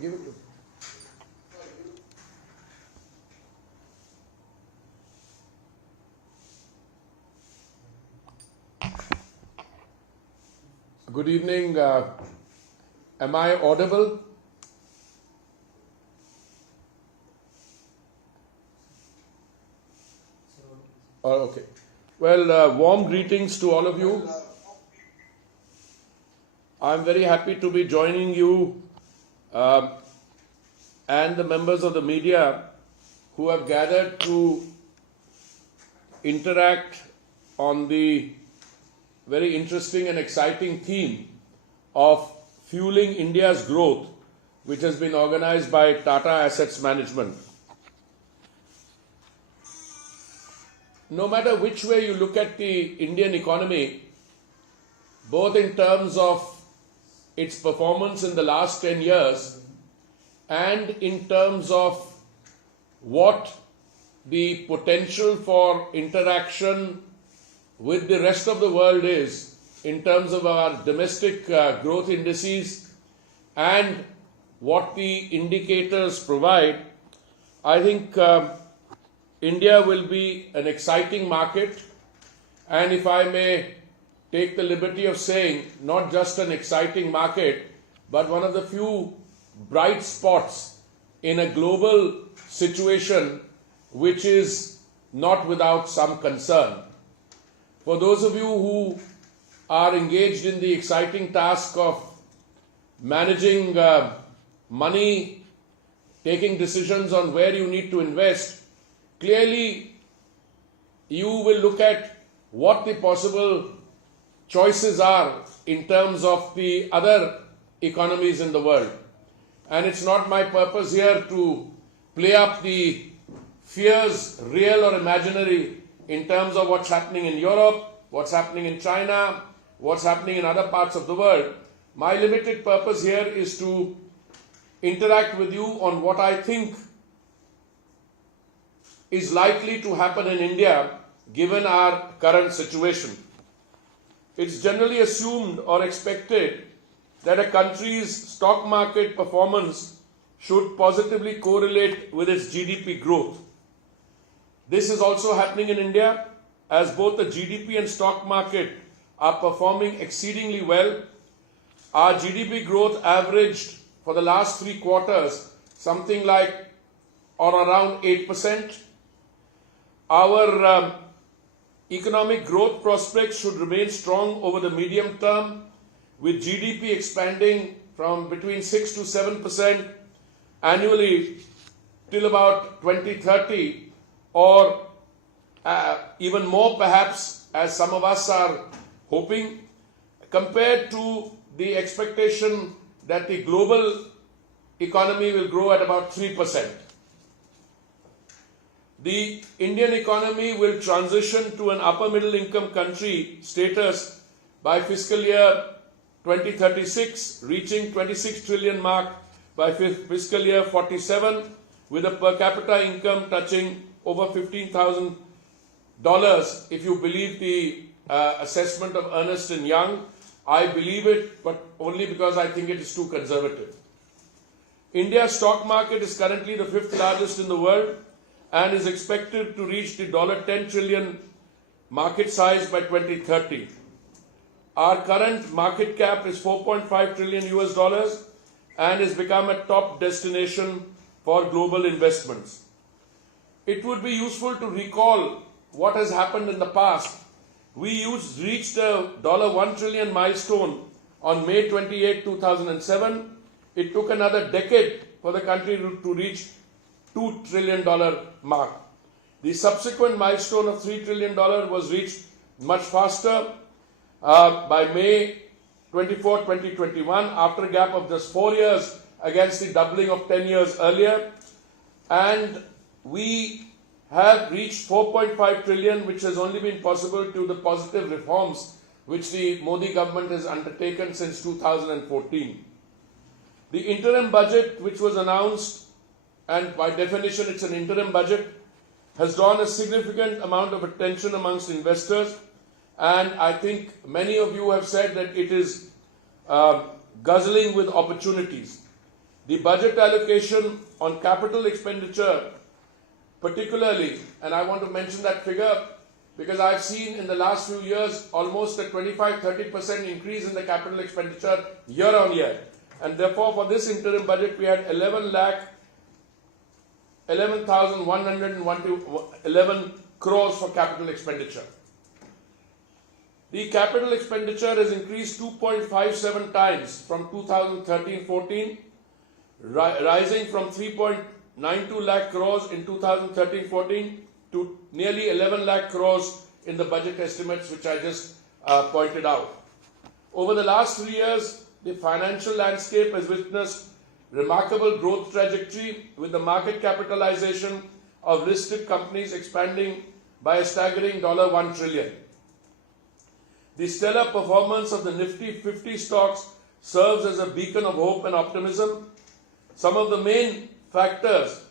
Give it to him. Good evening. Am I audible? Okay. Well, warm greetings to all of you. I'm very happy to be joining you and the members of the media who have gathered to interact on the very interesting and exciting theme of fueling India's growth, which has been organized by Tata Assets Management. No matter which way you look at the Indian economy, both in terms of its performance in the last 10 years and in terms of what the potential for interaction with the rest of the world is in terms of our domestic growth indices and what the indicators provide, I think India will be an exciting market, and if I may take the liberty of saying, not just an exciting market, but one of the few bright spots in a global situation which is not without some concern. For those of you who are engaged in the exciting task of managing money, taking decisions on where you need to invest, clearly you will look at what the possible choices are in terms of the other economies in the world. And it's not my purpose here to play up the fears, real or imaginary, in terms of what's happening in Europe, what's happening in China, what's happening in other parts of the world. My limited purpose here is to interact with you on what I think is likely to happen in India given our current situation. It's generally assumed or expected that a country's stock market performance should positively correlate with its GDP growth. This is also happening in India, as both the GDP and stock market are performing exceedingly well. Our GDP growth averaged for the last 3 quarters something like or around 8%. Our economic growth prospects should remain strong over the medium term, with GDP expanding from between 6 to 7% annually till about 2030, or even more perhaps, as some of us are hoping, compared to the expectation that the global economy will grow at about 3%. The Indian economy will transition to an upper middle income country status by fiscal year 2036, reaching 26 trillion mark by fiscal year 47, with a per capita income touching over $15,000 if you believe the assessment of Ernst & Young. I believe it, but only because I think it is too conservative. India's stock market is currently the 5th largest in the world and is expected to reach the $10 trillion market size by 2030. Our current market cap is $4.5 trillion US and has become a top destination for global investments. It would be useful to recall what has happened in the past. We reached a $1 trillion milestone on May 28, 2007. It took another decade for the country to reach $2 trillion mark. The subsequent milestone of $3 trillion was reached much faster by May 24, 2021, after a gap of just 4 years against the doubling of 10 years earlier. And we have reached 4.5 trillion, which has only been possible due to the positive reforms which the Modi government has undertaken since 2014. The interim budget, which was announced, and by definition it's an interim budget, has drawn a significant amount of attention amongst investors and I think many of you have said that it is guzzling with opportunities. The budget allocation on capital expenditure particularly, and I want to mention that figure because I've seen in the last few years almost a 25-30% increase in the capital expenditure year on year, and therefore for this interim budget we had 11,111 crores for capital expenditure. The capital expenditure has increased 2.57 times from 2013-14, rising from 3.92 lakh crores in 2013-14 to nearly 11 lakh crores in the budget estimates which I just pointed out. Over the last 3 years, the financial landscape has witnessed remarkable growth trajectory with the market capitalization of listed companies expanding by a staggering $1 trillion. The stellar performance of the Nifty 50 stocks serves as a beacon of hope and optimism. Some of the main factors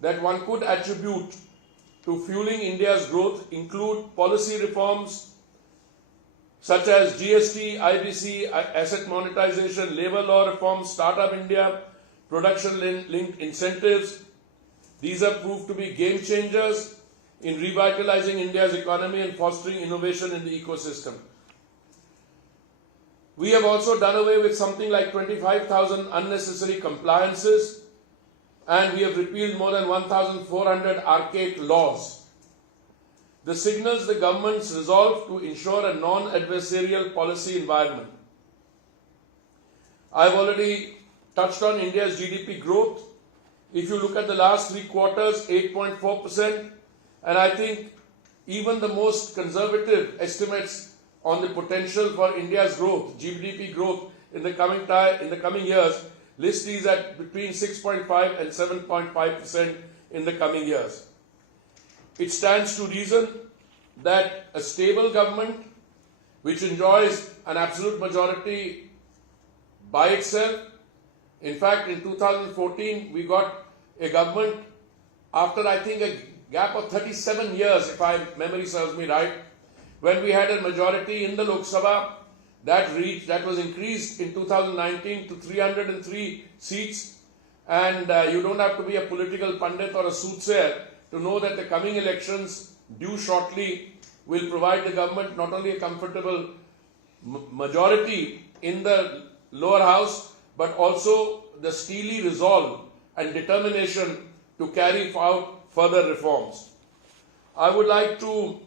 that one could attribute to fueling India's growth include policy reforms such as GST, IBC, asset monetization, labor law reforms, Startup India, production-linked incentives. These have proved to be game changers in revitalizing India's economy and fostering innovation in the ecosystem. We have also done away with something like 25,000 unnecessary compliances, and we have repealed more than 1,400 archaic laws. This signals the government's resolve to ensure a non-adversarial policy environment. I've already touched on India's GDP growth. If you look at the last 3 quarters, 8.4%, and I think even the most conservative estimates on the potential for India's growth, GDP growth in the coming years, list these at between 6.5 and 7.5% in the coming years. It stands to reason that a stable government which enjoys an absolute majority by itself, in fact in 2014 we got a government after I think a gap of 37 years, if my memory serves me right, when we had a majority in the Lok Sabha that was increased in 2019 to 303 seats, and you don't have to be a political pundit or a soothsayer to know that the coming elections due shortly will provide the government not only a comfortable majority in the lower house but also the steely resolve and determination to carry out further reforms. I would like to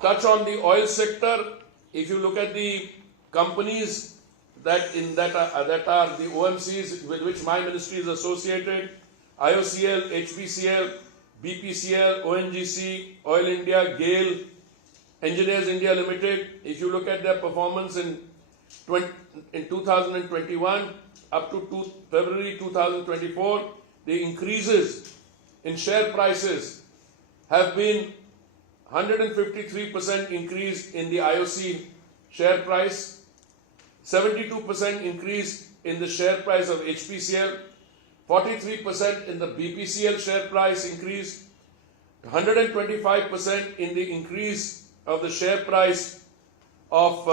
touch on the oil sector. If you look at the companies that are the OMCs with which my ministry is associated, IOCL, HPCL, BPCL, ONGC, Oil India, GAIL, Engineers India Limited, if you look at their performance in 2021 up to February 2024, the increases in share prices have been 153% increase in the IOC share price, 72% increase in the share price of HPCL, 43% in the BPCL share price increase, 125% in the increase of the share price of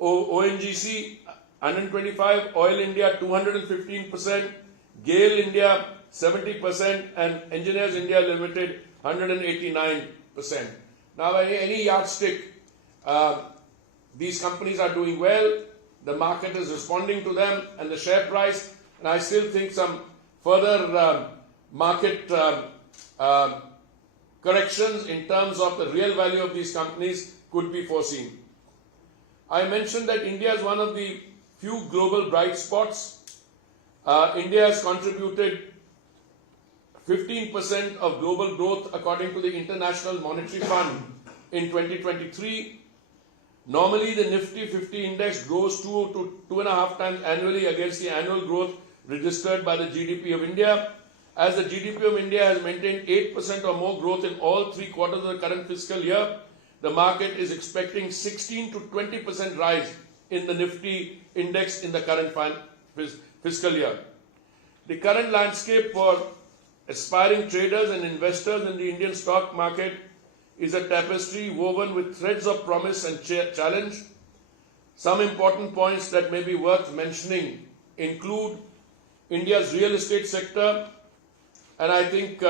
ONGC, 125%, Oil India 215%, GAIL India 70%, and Engineers India Limited 189%. Now, by any yardstick, these companies are doing well, the market is responding to them, and the share price, and I still think some further market corrections in terms of the real value of these companies could be foreseen. I mentioned that India is one of the few global bright spots. India has contributed 15% of global growth according to the International Monetary Fund in 2023. Normally, the Nifty 50 index grows 2 to 2.5 times annually against the annual growth registered by the GDP of India. As the GDP of India has maintained 8% or more growth in all 3 quarters of the current fiscal year, the market is expecting 16 to 20% rise in the Nifty index in the current fiscal year. The current landscape for aspiring traders and investors in the Indian stock market is a tapestry woven with threads of promise and challenge. Some important points that may be worth mentioning include India's real estate sector, and I think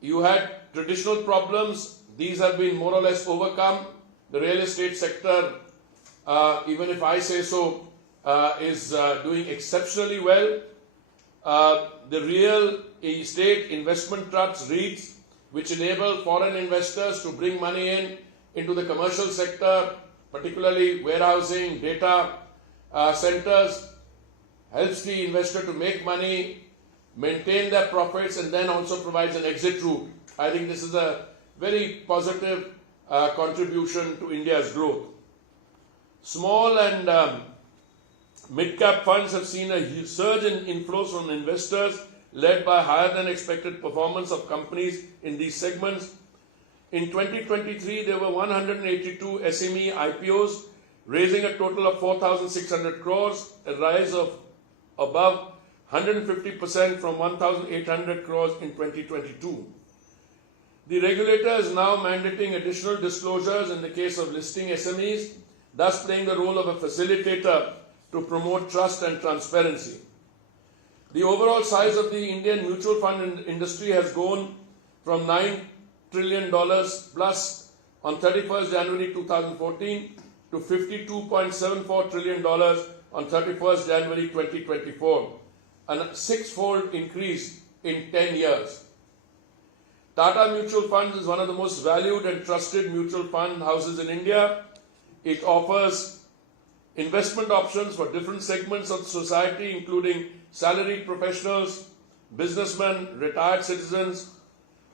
you had traditional problems. These have been more or less overcome. The real estate sector, even if I say so, is doing exceptionally well. The real estate investment trusts, REITs, which enable foreign investors to bring money into the commercial sector, particularly warehousing, data centers, helps the investor to make money, maintain their profits, and then also provides an exit route. I think this is a very positive contribution to India's growth. Small and mid-cap funds have seen a surge in inflows from investors led by higher than expected performance of companies in these segments. In 2023, there were 182 SME IPOs, raising a total of 4,600 crores, a rise of above 150% from 1,800 crores in 2022. The regulator is now mandating additional disclosures in the case of listing SMEs, thus playing the role of a facilitator to promote trust and transparency. The overall size of the Indian mutual fund industry has grown from $9 trillion plus on 31st January 2014 to $52.74 trillion on 31st January 2024, a six-fold increase in 10 years. Tata Mutual Funds is one of the most valued and trusted mutual fund houses in India. It offers investment options for different segments of society, including salaried professionals, businessmen, retired citizens,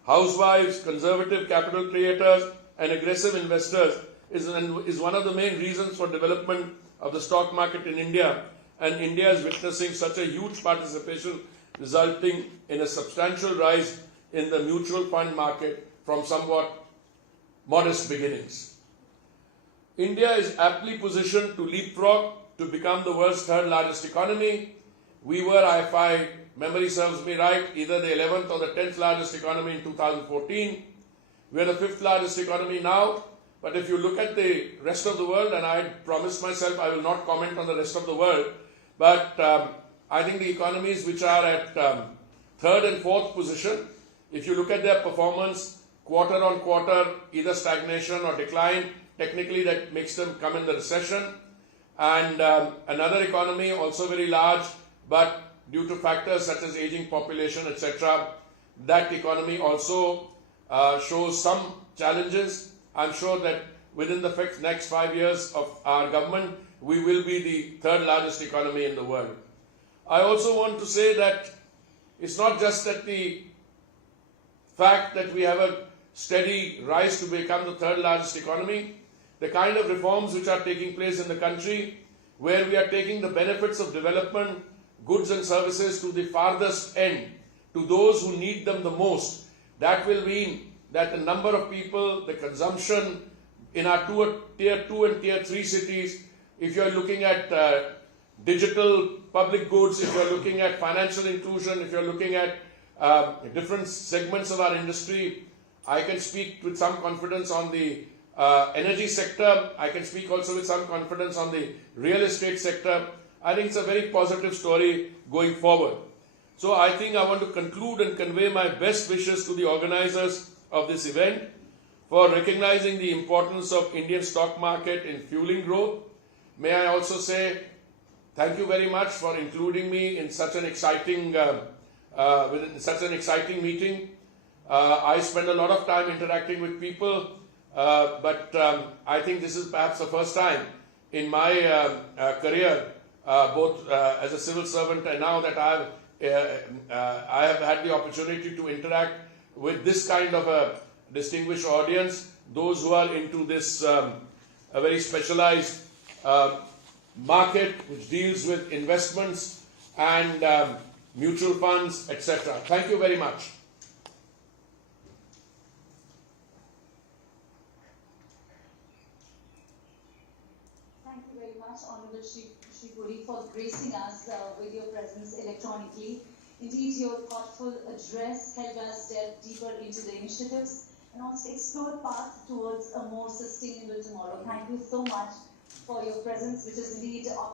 housewives, conservative capital creators, and aggressive investors, is one of the main reasons for development of the stock market in India, and India is witnessing such a huge participation, resulting in a substantial rise in the mutual fund market from somewhat modest beginnings. India is aptly positioned to leapfrog to become the world's third largest economy. We were, if my memory serves me right, either the 11th or the 10th largest economy in 2014. We are the 5th largest economy now. But if you look at the rest of the world, and I promised myself I will not comment on the rest of the world, but I think the economies which are at third and fourth position, if you look at their performance quarter on quarter, either stagnation or decline, technically that makes them come in the recession. And another economy also very large, but due to factors such as aging population, etc., that economy also shows some challenges. I'm sure that within the next 5 years of our government, we will be the third largest economy in the world. I also want to say that it's not just that the fact that we have a steady rise to become the third largest economy, the kind of reforms which are taking place in the country, where we are taking the benefits of development, goods and services to the farthest end, to those who need them the most. That will mean that the number of people, the consumption in our tier 2 and tier 3 cities, if you are looking at digital public goods, if you are looking at financial inclusion, if you are looking at different segments of our industry, I can speak with some confidence on the energy sector. I can speak also with some confidence on the real estate sector. I think it's a very positive story going forward. So I think I want to conclude and convey my best wishes to the organizers of this event for recognizing the importance of Indian stock market in fueling growth. May I also say thank you very much for including me in such an exciting meeting. I spend a lot of time interacting with people, but I think this is perhaps the first time in my career, both as a civil servant and now that I have had the opportunity to interact with this kind of a distinguished audience, those who are into this a very specialized market which deals with investments and mutual funds, etc. Thank you very much. Thank you very much, Honorable Shri Puri, for gracing us with your presence electronically. Indeed, your thoughtful address helped us delve deeper into the initiatives and also explore paths towards a more sustainable tomorrow. Thank you so much for your presence, which is indeed